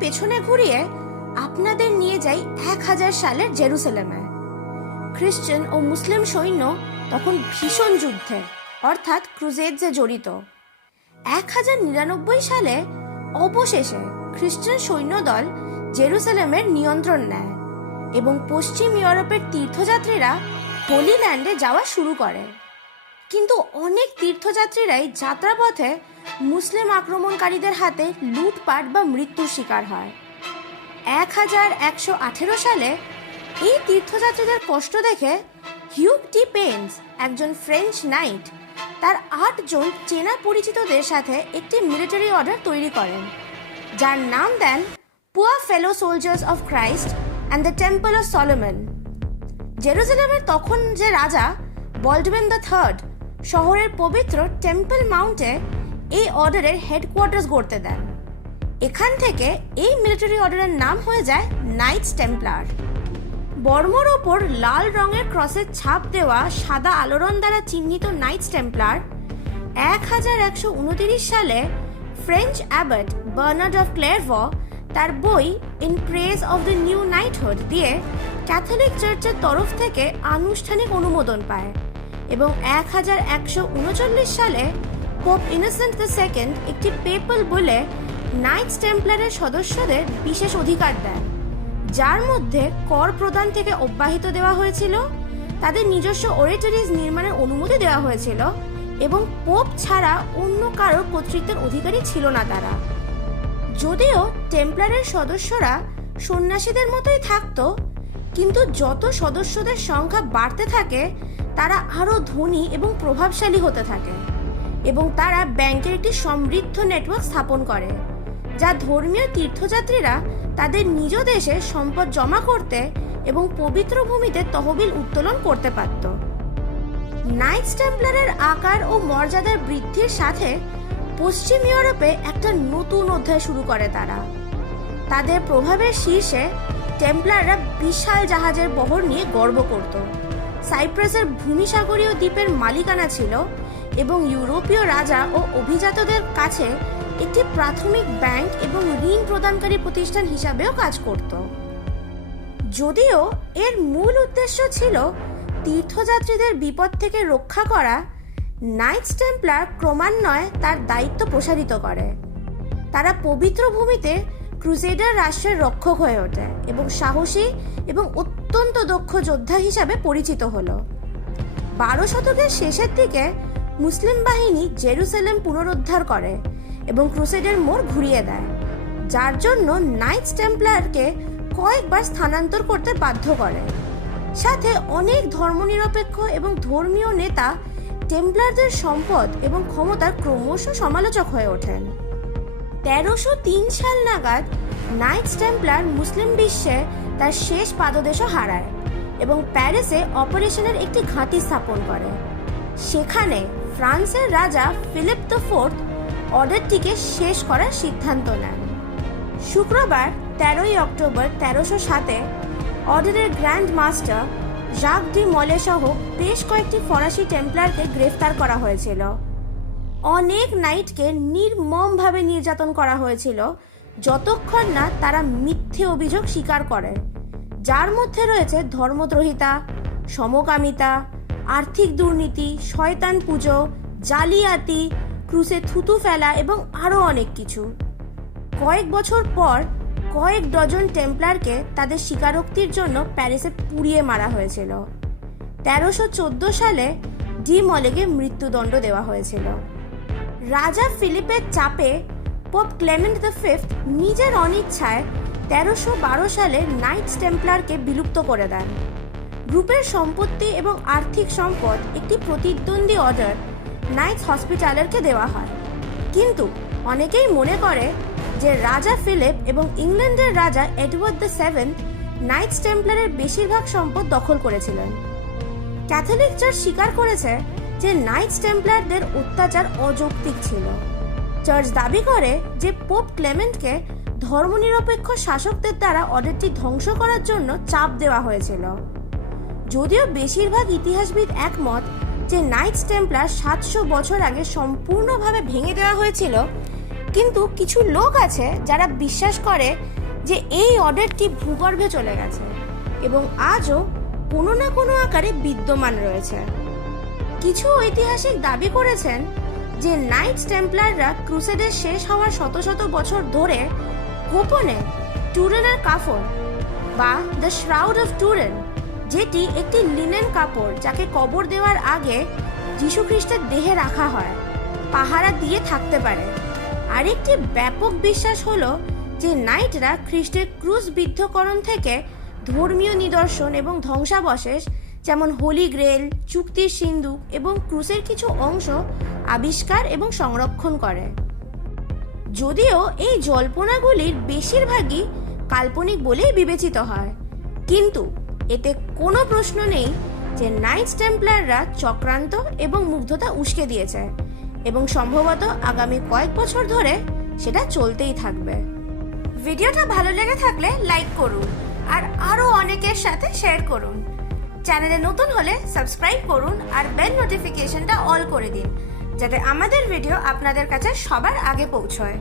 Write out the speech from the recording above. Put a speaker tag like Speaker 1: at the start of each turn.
Speaker 1: পেছনে ঘুরিয়ে আপনাদের নিয়ে যাই এক হাজার সালের জেরুসালেমে। খ্রিস্টান ও মুসলিম সৈন্য তখন ভীষণ যুদ্ধে, অর্থাৎ ক্রুজেডসে জড়িত। এক হাজার নিরানব্বই সালে অবশেষে খ্রিস্টান সৈন্যদল জেরুসালেমের নিয়ন্ত্রণ নেয় এবং পশ্চিম ইউরোপের তীর্থযাত্রীরা হোলি ল্যান্ডে যাওয়া শুরু করে। কিন্তু অনেক তীর্থযাত্রীরাই যাত্রাপথে মুসলিম আক্রমণকারীদের হাতে লুটপাট বা মৃত্যুর শিকার হয়। এক হাজার একশো আঠেরো সালে এই তীর্থযাত্রীদের কষ্ট দেখে হিউগ টি পেন্স, একজন ফ্রেঞ্চ নাইট, তার আটজন চেনা পরিচিতদের সাথে একটি মিলিটারি অর্ডার তৈরি করেন, যার নাম দেন Poor Fellow Soldiers of Christ and the Temple of Solomon. জেরুজালেমের তখন যে রাজা বল্ডমেন দ্য থার্ড শহরের পবিত্র টেম্পল মাউন্টে এই অর্ডারের হেডকোয়ার্টার্স গড়তে দেন। এখান থেকে এই মিলিটারি অর্ডারের নাম হয়ে যায় নাইটস টেম্পলার বর্মর ওপর লাল রঙের ক্রসের ছাপ দেওয়া সাদা আলোড়ন দ্বারা চিহ্নিত নাইটস টেম্পলার এক হাজার একশো উনতিরিশ সালে French abbot Bernard of Clairvaux তার বই In Praise of the New Knighthood দিয়ে ক্যাথলিক চার্চের তরফ থেকে আনুষ্ঠানিক অনুমোদন পায়। এবং এক হাজার একশো উনচল্লিশ সালে পোপ ইনোসেন্ট দ্য সেকেন্ড একটি পেপল বলে নাইটস টেম্পলারের সদস্যদের বিশেষ অধিকার দেয় যার মধ্যে কর প্রদান থেকে অব্যাহত দেওয়া হয়েছিল, তাদের নিজস্ব ওরেটরিজ নির্মাণের অনুমতি দেওয়া হয়েছিল এবং পোপ ছাড়া অন্য কারও কর্তৃত্বের অধিকারী ছিল না তারা। যদিও টেম্পলারের সদস্যরা সন্ন্যাসীদের মতোই থাকতো, কিন্তু যত সদস্যদের সংখ্যা বাড়তে থাকে তারা আরও ধনী এবং প্রভাবশালী হতে থাকে এবং তারা ব্যাংকের একটি সমৃদ্ধ নেটওয়ার্ক স্থাপন করে, যা ধর্মীয় তীর্থযাত্রীরা তাদের নিজ দেশে সম্পদ জমা করতে এবং পবিত্র ভূমিতে তহবিল উত্তোলন করতে পারত। নাইট টেম্পলারের আকার ও মর্যাদার বৃদ্ধির সাথে পশ্চিম ইউরোপে একটা নতুন অধ্যায় শুরু করে তারা। তাদের প্রভাবের শীর্ষে টেম্পলাররা বিশাল জাহাজের বহর নিয়ে গর্ব করত। সাইপ্রাসের ভূমিসাগরীয় দ্বীপের মালিকানা ছিল এবং ইউরোপীয় রাজা ও অভিজাতদের কাছে একটি প্রাথমিক ব্যাংক এবং ঋণ প্রদানকারী প্রতিষ্ঠান হিসাবেও কাজ করত। যদিও এর মূল উদ্দেশ্য ছিল তীর্থযাত্রীদের বিপদ থেকে রক্ষা করা নাইটস টেম্পলার ক্রমান্বয়ে তার দায়িত্ব প্রসারিত করে। তারা পবিত্র ভূমিতে ক্রুসেডার রাষ্ট্রের রক্ষক হয়ে ওঠে এবং সাহসী এবং অত্যন্ত দক্ষ যোদ্ধা হিসাবে পরিচিত হলো। বারো শতকের শেষের দিকে মুসলিম বাহিনী জেরুসালেম পুনরুদ্ধার করে এবং ক্রুসেডের মোড় ঘুরিয়ে দেয়, যার জন্য নাইটস টেম্পলারকে কয়েকবার স্থানান্তর করতে বাধ্য করে। সাথে অনেক ধর্মনিরপেক্ষ এবং ধর্মীয় নেতা টেম্পলারদের সম্পদ এবং ক্ষমতার ক্রমশ সমালোচক হয়ে ওঠেন। তেরোশো তিন সাল নাগাদ নাইটস টেম্পলার মুসলিম বিশ্বে তার শেষ পাদদেশও হারায় এবং প্যারিসে অপারেশনের একটি ঘাঁটি স্থাপন করে। সেখানে ফ্রান্সের রাজা ফিলিপ দ্য ফোর্থ অর্ডারটিকে শেষ করার সিদ্ধান্ত নেন। শুক্রবার তেরোই অক্টোবর তেরোশো সাতে অর্ডারের গ্র্যান্ড মাস্টার, জাক ডি মলে সহ বেশ কয়েকটি ফরাসি টেম্পলারকে গ্রেফতার করা হয়েছিল। অনেক নাইটকে নির্মমভাবে নির্যাতন করা হয়েছিল, যতক্ষণ না তারা মিথ্যে অভিযোগ স্বীকার করে। যার মধ্যে রয়েছে ধর্মদ্রোহিতা, সমকামিতা, আর্থিক দুর্নীতি, শয়তান পুজো, জালিয়াতি ক্রুসে থুতু ফেলা এবং আরও অনেক কিছু। কয়েক বছর পর কয়েক ডজন টেম্পলারকে তাদের স্বীকারোক্তির জন্য প্যারিসে পুড়িয়ে মারা হয়েছিল। তেরোশো সালে ডি মলেগে মৃত্যুদণ্ড দেওয়া হয়েছিল। রাজা ফিলিপের চাপে পোপ ক্লেমেন্ট দ্য ফিফথ নিজের অনিচ্ছায় তেরোশো বারো সালে নাইটস টেম্পলারকে বিলুপ্ত করে দেন। গ্রুপের সম্পত্তি এবং আর্থিক সম্পদ একটি প্রতিদ্বন্দ্বী অর্ডার নাইটস হসপিটালেরকে দেওয়া হয়। কিন্তু অনেকেই মনে করে যে রাজা ফিলিপ এবং ইংল্যান্ডের রাজা এডওয়ার্ড দ্য সেভেন নাইটস টেম্পলারের বেশিরভাগ সম্পদ দখল করেছিলেন। ক্যাথলিক চার্চ স্বীকার করেছে যে নাইটস টেম্পলারদের অত্যাচার অযৌক্তিক ছিল। চার্চ দাবি করে যে পোপ ক্লেমেন্টকে ধর্মনিরপেক্ষ শাসকদের দ্বারা অর্ডারটি ধ্বংস করার জন্য চাপ দেওয়া হয়েছিল। যদিও বেশিরভাগ ইতিহাসবিদ একমত যে নাইটস টেম্পলার সাতশো বছর আগে সম্পূর্ণভাবে ভেঙে দেওয়া হয়েছিল, কিন্তু কিছু লোক আছে যারা বিশ্বাস করে যে এই অর্ডারটি ভূগর্ভে চলে গেছে এবং আজও কোনো না কোনো আকারে বিদ্যমান রয়েছে। কিছু ঐতিহাসিক দাবি করেছেন যে নাইটস টেম্পলাররা ক্রুসেডের শেষ হওয়ার শত শত বছর ধরে গোপনে টুরেনের কাফন বা দ্য শ্রাউড অফ টুরেন, যেটি একটি লিনেন কাপড় যাকে কবর দেওয়ার আগে যীশুখ্রিস্টের দেহে রাখা হয়, পাহারা দিয়ে থাকতে পারে। আরেকটি ব্যাপক বিশ্বাস হলো যে নাইটরা খ্রিস্টের ক্রুজ বিদ্ধকরণ থেকে ধর্মীয় নিদর্শন এবং ধ্বংসাবশেষ যেমন হোলি গ্রেল, চুক্তির সিন্ধুক এবং ক্রুসের কিছু অংশ আবিষ্কার এবং সংরক্ষণ করে। যদিও এই জল্পনাগুলির বেশিরভাগই কাল্পনিক বলেই বিবেচিত হয়। কিন্তু এতে কোনো প্রশ্ন নেই যে নাইট টেম্পলাররা চক্রান্ত এবং মুগ্ধতা উস্কে দিয়েছে এবং সম্ভবত আগামী কয়েক বছর ধরে সেটা চলতেই থাকবে। ভিডিওটা ভালো লেগে থাকলে লাইক করুন আর আরও অনেকের সাথে শেয়ার করুন। চ্যানেলে নতুন হলে সাবস্ক্রাইব করুন আর বেল নোটিফিকেশনটা অল করে দিন, যাতে আমাদের ভিডিও আপনাদের কাছে সবার আগে পৌঁছয়।